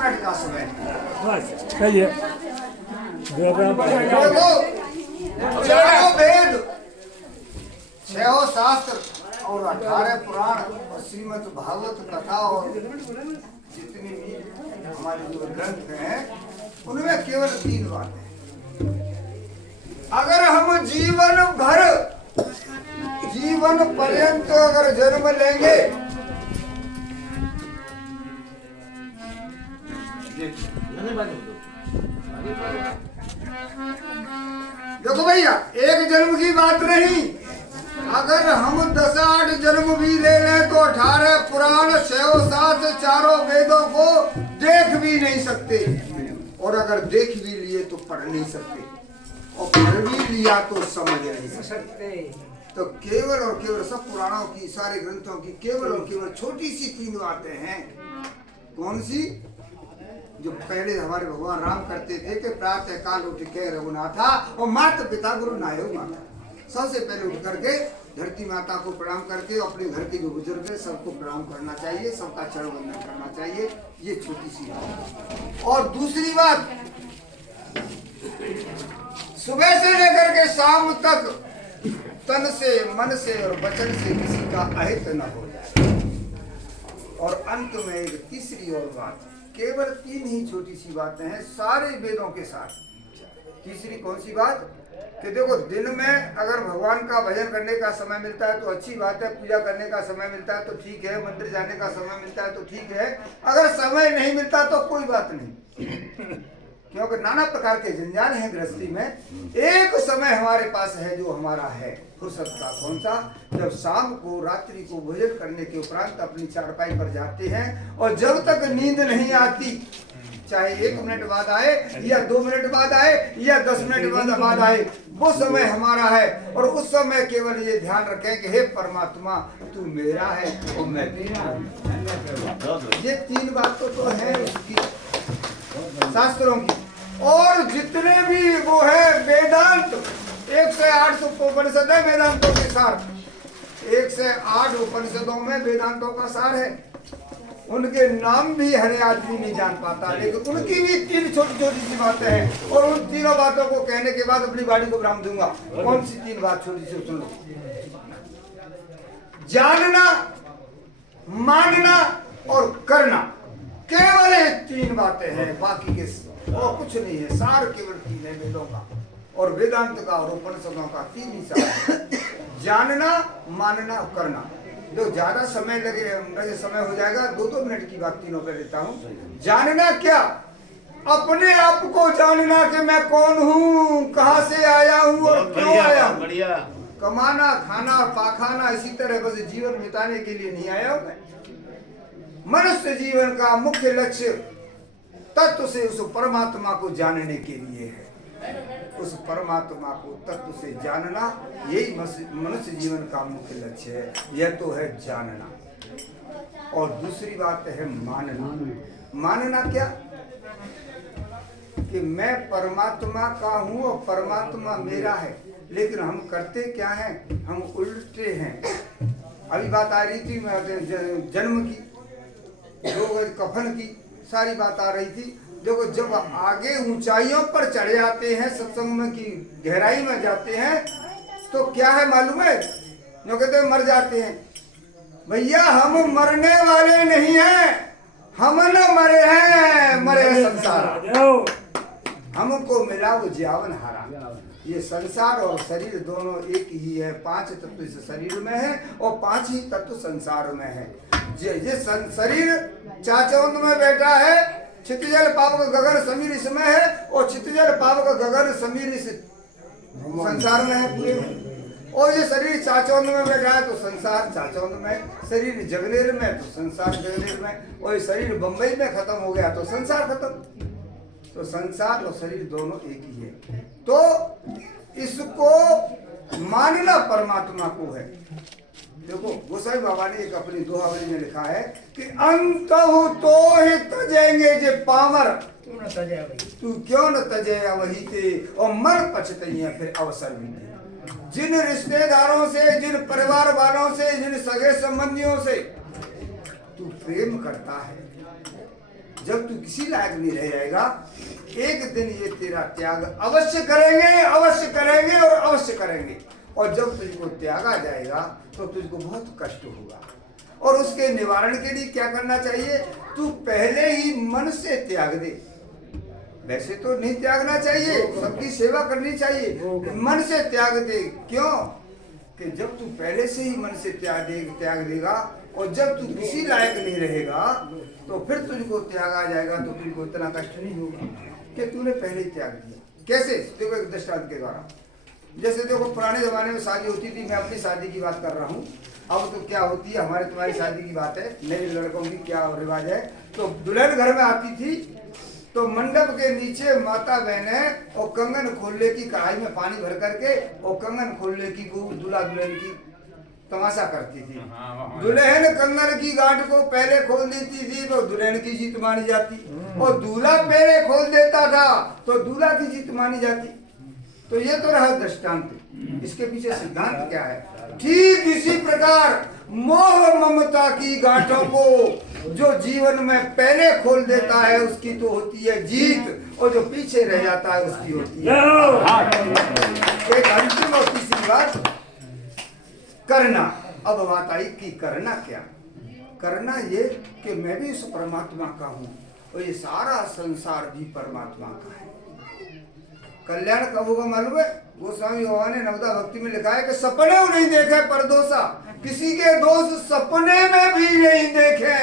Minute का समय। बस चलिए देखो, चारों वेद, 6 शास्त्र और 18 पुराण और श्रीमद् भागवत कथा और जितनी भी हमारे जो ग्रंथ हैं उनमें केवल 3 बातें हैं। अगर हम जीवन पर्यंत अगर जन्म लेंगे, देखो भैया, एक जन्म की बात नहीं, अगर हम 10-8 जन्म भी ले लें तो 18 पुराण 6 शास्त्र चारों वेदों को देख भी नहीं सकते, और अगर देख भी लिए तो पढ़ नहीं सकते, और पढ़ भी लिया तो समझ नहीं सकते। तो केवल और केवल सब पुराणों की, सारे ग्रंथों की केवल और केवल छोटी सी 3 बातें हैं। कौन सी? जो पहले हमारे भगवान राम करते थे कि प्रातः काल उठ के रघुनाथा और माता पिता गुरु नायो माता, सबसे पहले उठ करके धरती माता को प्रणाम करके अपने घर के जो बुजुर्ग है सबको प्रणाम करना चाहिए, सबका चरण वंदन करना चाहिए। ये छोटी सी बात। और दूसरी बात, सुबह से लेकर के शाम तक तन से, मन से और वचन से किसी का अहित न हो जाए। और अंत में एक तीसरी और बात, केवल 3 ही छोटी सी बातें हैं सारे वेदों के साथ। तीसरी कौन सी बात? कि देखो, दिन में अगर भगवान का भजन करने का समय मिलता है तो अच्छी बात है, पूजा करने का समय मिलता है तो ठीक है, मंदिर जाने का समय मिलता है तो ठीक है। अगर समय नहीं मिलता तो कोई बात नहीं, क्योंकि नाना प्रकार के जंजाल हैं गृहस्थी में। एक समय हमारे पास है जो हमारा है फुर्सत का। कौन सा? जब शाम को, रात्रि को भोजन करने के उपरांत अपनी चारपाई पर जाते हैं, और जब तक नींद नहीं आती, चाहे 1 मिनट बाद आए या 2 मिनट बाद आए या 10 मिनट बाद आए, वो समय हमारा है। और उस समय केवल ये ध्यान रखें कि हे परमात्मा, तू मेरा है और मैं तेरा हूं। ये 3 बातों तो है उसकी शास्त्रों की। और जितने भी वो है वेदांत, 1 से 8 उपनिषद है वेदांतों के सार, 1 से 8 उपनिषदों में वेदांतों का सार है। उनके नाम भी हर आदमी नहीं जान पाता, लेकिन उनकी भी 3 छोटी छोटी सी बातें हैं। और उन 3 बातों को कहने के बाद अपनी बाड़ी को विराम दूंगा। कौन सी 3 बात छोटी सी सुन लो। जानना, मानना और करना, केवल ये 3 बातें हैं, बाकी के और कुछ नहीं है। सार केवल 3 है वेदों का और वेदांत का और उपनिषदों का। 3 ही सार है, जानना, मानना और करना। जो ज्यादा समय लगे, समय हो जाएगा, 2-2 मिनट की बात तीनों पे देता हूँ। जानना क्या? अपने आप को जानना कि मैं कौन हूँ, कहाँ से आया हूँ और क्यों आया हूँ। कमाना, खाना, पाखाना, इसी तरह बस जीवन बिताने के लिए नहीं आया हूँ मैं। मनुष्य जीवन का मुख्य लक्ष्य तत्व से उस परमात्मा को जानने के लिए है। उस परमात्मा को तत्व से जानना, यही मनुष्य जीवन का मुख्य लक्ष्य है। यह तो है जानना। और दूसरी बात है मानना। मानना क्या? कि मैं परमात्मा का हूँ और परमात्मा मेरा है, लेकिन हम करते क्या हैं? हम उल्टे हैं। अभी बात आ रही थी जन्म की, कफन की, सारी बात आ रही थी। देखो, जब आगे ऊंचाइयों पर चढ़े जाते हैं, सत्संग में की गहराई में जाते हैं, तो क्या है मालूम है? जो कहते हैं मर जाते हैं। भैया, हम मरने वाले नहीं हैं, हम न मरे हैं, मरे हैं संसार। हमको मिला वो जीवन हारा। ये संसार और शरीर दोनों एक ही है। 5 तत्व इस शरीर में है और 5 ही तत्व संसार में है। ये शरीर चाचौंद में बैठा है, क्षितिजल पावक गगन समीर इसमें है, और क्षितिजल पावक गगन समीर इस संसार में है पूरे में। और ये शरीर चाचौंद में बैठा है तो संसार चाचौंद में, शरीर जगनेर में तो संसार जगनेर में, और ये शरीर बंबई में खत्म हो गया तो संसार खत्म। तो संसार और शरीर दोनों एक ही है। तो इसको मानना परमात्मा को है। देखो, गोसाई बाबा ने एक अपनी दोहावली में लिखा है कि अंत हो तो ही तजेंगे जे पामर, तू क्यों न तजे वही थे, और मर पछतइया फिर अवसर भी नहीं। जिन रिश्तेदारों से, जिन परिवार वालों से, जिन सगे संबंधियों से तू प्रेम करता है, जब तू किसी लायक नहीं रह जाएगा, एक दिन ये तेरा त्याग अवश्य करेंगे, अवश्य करेंगे और अवश्य करेंगे। और जब तुझको त्यागा जाएगा तो तुझको बहुत कष्ट होगा। और उसके निवारण के लिए क्या करना चाहिए? तू पहले ही मन से त्याग दे। वैसे तो नहीं त्यागना चाहिए, सबकी सेवा करनी चाहिए, मन से त्याग दे। क्यों? कि जब तू पहले से ही मन से त्याग देगा और जब तू किसी लायक नहीं रहेगा तो फिर तुझको त्याग आ जाएगा तो तुझको इतना कष्ट नहीं होगा कि तूने पहले ही त्याग दिया। कैसे? देखो एक दृष्टांत के द्वारा। जैसे देखो पुराने जमाने में शादी होती थी, मैं अपनी शादी की बात कर रहा हूँ। अब तो क्या होती है, हमारे तुम्हारी शादी की बात है, नए लड़कों की क्या रिवाज है। तो दुल्हन घर में आती थी तो मंडप के नीचे माता बहनें और कंगन खोलने की, कढ़ाई में पानी भर करके और कंगन खोलने की को दूल्हा दुल्हन की तमाशा करती थी। दुल्हन कंगन की गांठ को पहले खोल देती थी तो दुल्हन की जीत मानी जाती, और दूल्हा पहले खोल देता था तो दूल्हा की जीत मानी जाती। तो ये तो रहा दृष्टांत। इसके पीछे सिद्धांत क्या है? ठीक इसी प्रकार मोह ममता की गांठों को जो जीवन में पहले खोल देता है उसकी तो होती है जीत, और जो पीछे रह जाता है उसकी होती है। एक अंतिम और तीसरी बात, करना। अब बात आई कि करना क्या? करना ये कि मैं भी उस परमात्मा का हूँ और ये सारा संसार भी परमात्मा का है। कल्याण कब होगा मालूम है? गोस्वामी भगवान ने नवदा भक्ति में लिखा है कि सपने नहीं देखे परदोषा, किसी के दोष सपने में भी नहीं देखे।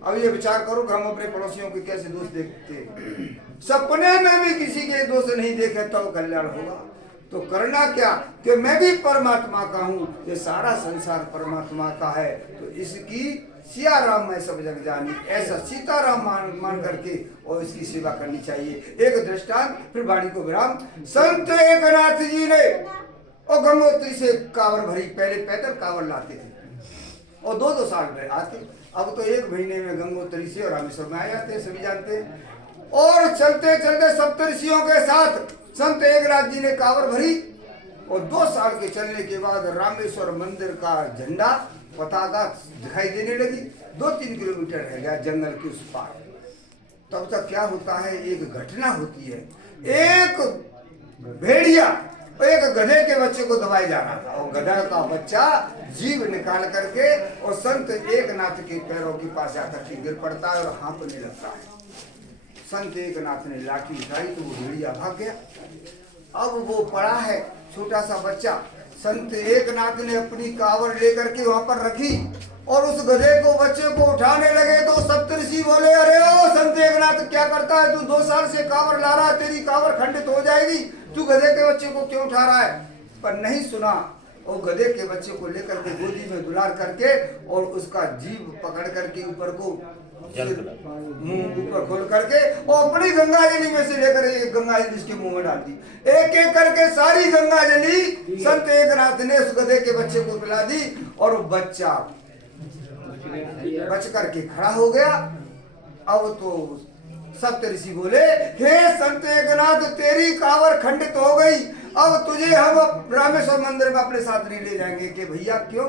अब ये विचार करो कि हम अपने पड़ोसियों के कैसे दोष देखते हैं। सपने में भी किसी के दोष नहीं देखे तब तो कल्याण होगा। तो करना क्या? कि मैं भी परमात्मा का हूँ, ये सारा संसार परमात्मा का है, तो इसकी सिया राम मैं सब जग जानी, ऐसा सीताराम मान करके और इसकी सेवा करनी चाहिए। एक दृष्टांत, फिर वाणी को विराम। संत एकनाथ जी ने और गंगोत्री से कांवर भरी, पहले पैदल कांवर लाते थे और 2-2 साल में आते। अब तो 1 महीने में गंगोत्री से और रामेश्वर में आ जाते हैं, सभी जानते हैं। और चलते चलते सप्तऋषियों के साथ संत एकनाथ जी ने कांवर भरी और 2 साल के चलने के बाद रामेश्वर मंदिर का झंडा पताका दिखाई देने लगी। 2-3 किलोमीटर रह गया जंगल के उस पार। तब तक क्या होता है, एक घटना होती है। एक भेड़िया एक गधे के बच्चे को दबाए जा रहा था और गधा का बच्चा जीव निकाल करके और संत एकनाथ के पैरों के पास जाकर के गिर पड़ता है और हाँफने लगता है। संत एकनाथ ने लाठी उठाई तो वो भेड़िया भाग गया। अब वो पड़ा है छोटा सा बच्चा। संत एकनाथ ने अपनी कांवर लेकर के वहां पर रखी और उस गधे को बच्चे को उठाने लगे तो सप्तऋषि बोले, अरे ओ संत एकनाथ क्या करता है तू? 2 साल से कांवर ला रहा है, तेरी कांवर खंडित हो जाएगी, तू गधे के बच्चे को क्यों उठा रहा है? पर नहीं सुना। और गधे के बच्चे को लेकर के गोदी में दुलार करके और उसका जीभ पकड़ करके ऊपर को मुंह ऊपर खोल करके और अपनी गंगा जली में से लेकर एक गंगा जली इसके मुंह में डाल दी। एक एक करके सारी गंगा जली संत एकनाथ ने उस गधे के बच्चे को पिला दी और वो बच्चा बच करके खड़ा हो गया। अब तो सप्तऋषि बोले, हे संत एकनाथ तेरी कांवर खंडित हो गई, अब तुझे हम रामेश्वर मंदिर में अपने साथ नहीं ले जाएंगे। कि भैया क्यों,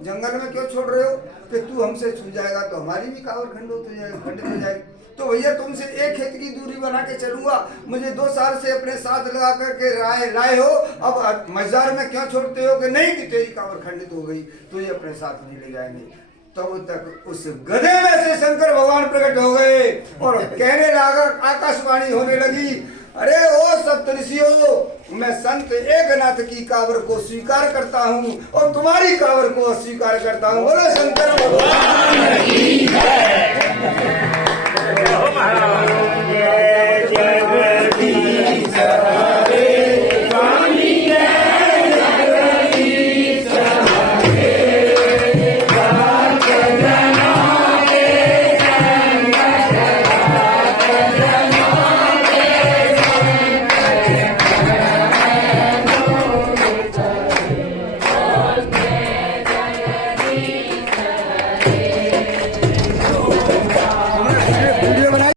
जंगल में क्यों छोड़ रहे हो? कि तू हमसे छू जाएगा तो हमारी भी कांवर खंडित हो जाएगी। तो भैया तुमसे 1 खेत की दूरी बना के चलूंगा, मुझे 2 साल से अपने साथ लगा करके लाए हो, अब मजार में क्यों छोड़ते हो? कि नहीं, कि तेरी कांवर खंडित हो गई, तुझे अपने साथ नहीं ले जाएंगे। तब तक उस गधे में से शंकर भगवान प्रकट हो गए और कहने लगा, आकाशवाणी होने लगी, अरे ओ सप्तऋषियों, मैं संत एकनाथ की कांवर को स्वीकार करता हूँ और तुम्हारी कांवर को अस्वीकार करता हूँ। बोलो शंकर भगवान की जय।